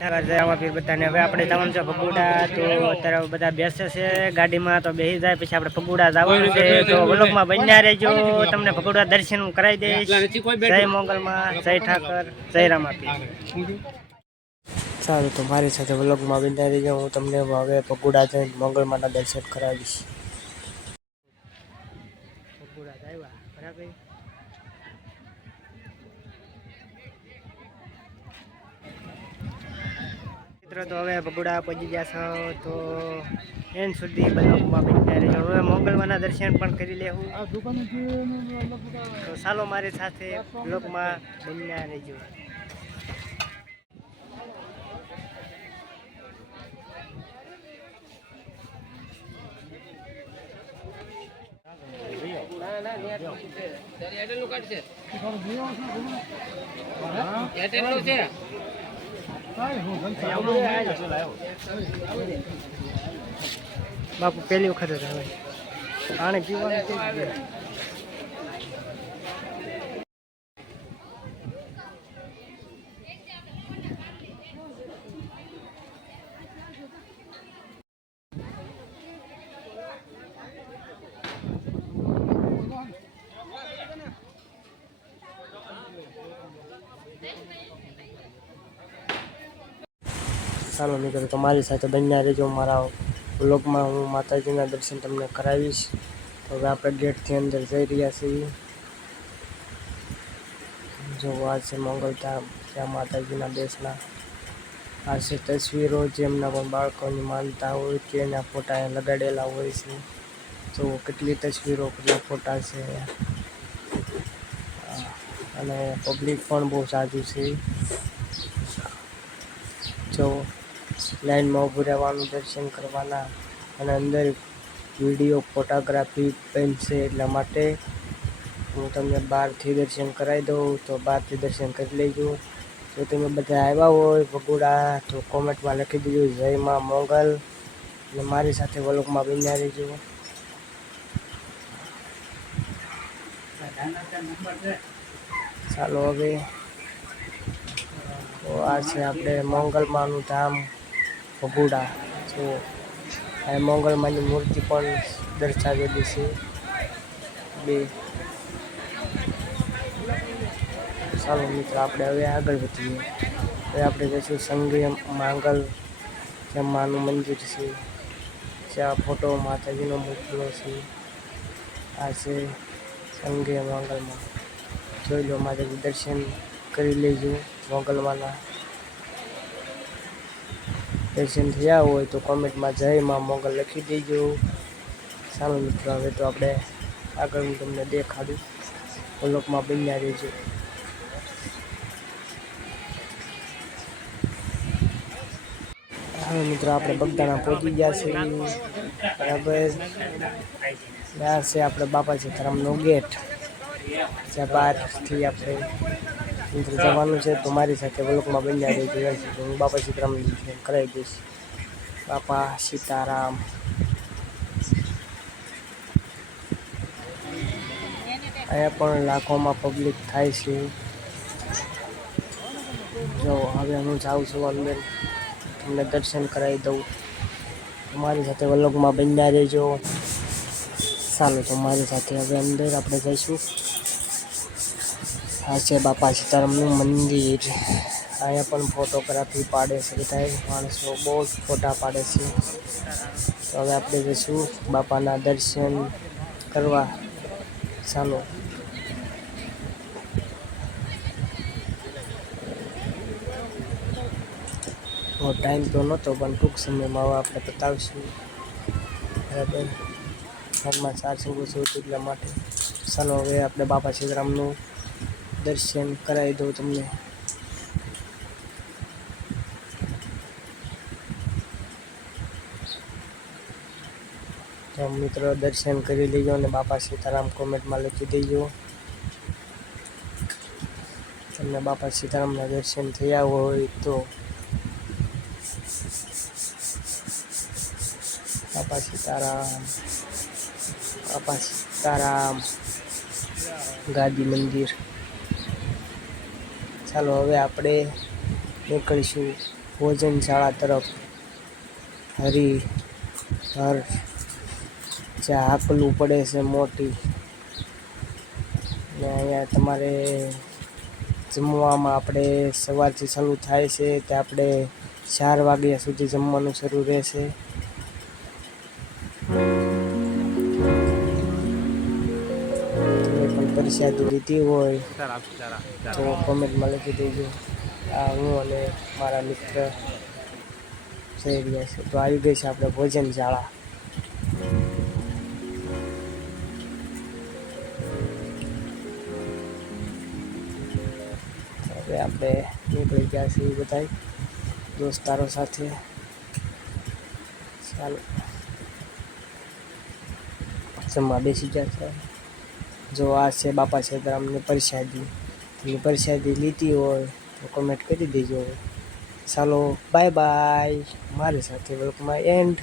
ઠાકર જય બધાને. હવે આપણે જવાનું છે પગુડા. તો અત્યારે બધા બેસે છે ગાડીમાં તો બેસી જાય પછી આપણે ફગુડા જવાનું છે. તો વ્લોગમાં બન્યા રહેજો. તમને પગુડા દર્શન કરાવી દઈશ. જય મોગલમાં. જય ઠાકર. જય રામાપી સારું તો મારી સાથે વ્લોગમાં બન્યા રહેજો. હું તમને હવે પગુડા જઈને મોગલમાંના દર્શન કરાવીશ. પગુડા આવ્યા. બરાબર? મિત્રો તો હવે બગુડા પહોંચી ગયા છો તો એન સુધી બન્યા રહેજો હવે મોગલવાના દર્શન પણ કરી લેવું. તો ચાલો મારી સાથે બ્લોકમાં બન્યા રહેજો. બાપુ પહેલી વખત જ આવે. પાણી પીવાનું થઈ જ તો મારી સાથે બન્યા રહેજો મારા વ્લોગમાં. હું માતાજીના દર્શન તમને કરાવીશ. તો હવે આપણે ગેટથી અંદર જઈ રહ્યા છીએ. જો આ છે મંગલધામ ત્યાં માતાજીના દેશના આ છે તસવીરો જેમના પણ બાળકોની માનતા હોય કે એના ફોટા લગાડેલા હોય છે. તો કેટલી તસવીરો, કેટલા ફોટા છે. અને પબ્લિક પણ બહુ સાજુ છે. જો લાઈનમાં ઊભું રહેવાનું, દર્શન કરવાના અને અંદર વીડિયો, ફોટોગ્રાફી બનશે એટલા માટે હું તમને બહારથી દર્શન કરાવી દઉં, તો બહારથી દર્શન કરી લેજો. જો તમે બધા આવ્યા હોય ભગુડા તો કોમેન્ટમાં લખી દેજો, જય માં મોગલ અને મારી સાથે વલોકમાં બન્યા રહેજો. ચાલો હવે, તો આ છે આપણે મોંગલમાનું ધામ. ભગુડા. છે આ મોંગલમાની મૂર્તિ પણ દર્શાવેલી છે. બે. ચાલો મિત્રો, આપણે હવે આગળ વધીએ. હવે આપણે જઈશું સંગે માંગલ, જ્યાં માનું મંદિર છે. જ્યાં ફોટો માતાજીનો મૂકેલો છે. આ છે સંગે મંગલમાં. જોઈ લો, માતાજી દર્શન કરી લેજો મોગલવાના દર્શન થયા હોય તો કોમેન્ટમાં જય માં મોગલ લખી દેજો. ચાલો મિત્રો, હવે તો આપણે આગળ હું તમને દેખાડું. વ્લોગમાં બન્યા રહેજો. હવે મિત્રો, આપણે બગદાણા પહોંચી ગયા છીએ બરાબર. ત્યાં છે આપણે બાપા સીતારામનો ગેટ. જ્યાં બહારથી આપણે જવાનું છે તો મારી સાથે વલોકમાં બંને રહેજો જોયા છે. હું બાપા સીતારામ કરાવી દઈશ. બાપા સીતારામ. અહીંયા પણ લાખોમાં પબ્લિક થાય છે. જો, હવે હું જાઉં છું અંદર. તમને દર્શન કરાવી દઉં. મારી સાથે વલોકમાં બન્યા રહેજો. ચાલો તો મારી સાથે હવે અંદર આપણે જઈશું. આ છે, બાપા સીતારામનું મંદિર. અહીંયા પણ ફોટોગ્રાફી પાડે છે, બધા માણસો બહુ જ ફોટા પાડે છે. તો હવે આપણે જઈશું બાપાના દર્શન કરવા. ચાલો. બહુ ટાઈમ તો નહોતો, પણ ટૂંક સમયમાં હવે આપણે બતાવીશું બરાબર. ફોનમાં ચાર્જિંગ ઓછું હતું એટલા માટે. ચાલો, હવે આપણે બાપા સીતારામનું દર્શન કરાવી દઉં તમને. તો મિત્રો દર્શન કરી લેજો અને બાપા સીતારામ કોમેન્ટમાં લખી દેજો. તમને બાપા સીતારામના દર્શન થયા હોય તો બાપા સીતારામ બાપા સીતારામ ગાદી મંદિર. ચાલો હવે આપણે નીકળીશું ભોજનશાળા તરફ. હરી, હર, જે હાકલું પડે છે મોટી. ને અહીંયા તમારે જમવામાં આપણે સવારથી શરૂ થાય છે તે આપણે ચાર વાગ્યા સુધી જમવાનું શરૂ રહેશે. તમે પણ પ્રસાદી લીધી હોય તો કોમેન્ટમાં લખી દેજો આ હું અને મારા મિત્ર જઈ રહ્યા છે તો આવી ગઈ છે આપણે ભોજનશાળા હવે આપણે નીકળી ગયા છીએ બધા દોસ્તારો સાથે ચાલો જમવા બેસી ગયા છે જો આ છે બાપા સીતારામની પરસાદી. તમે પરસાદી લીધી હોય, તો કમેન્ટ કરી દેજો. ચાલો બાય બાય મારી સાથે વેલકમ એન્ડ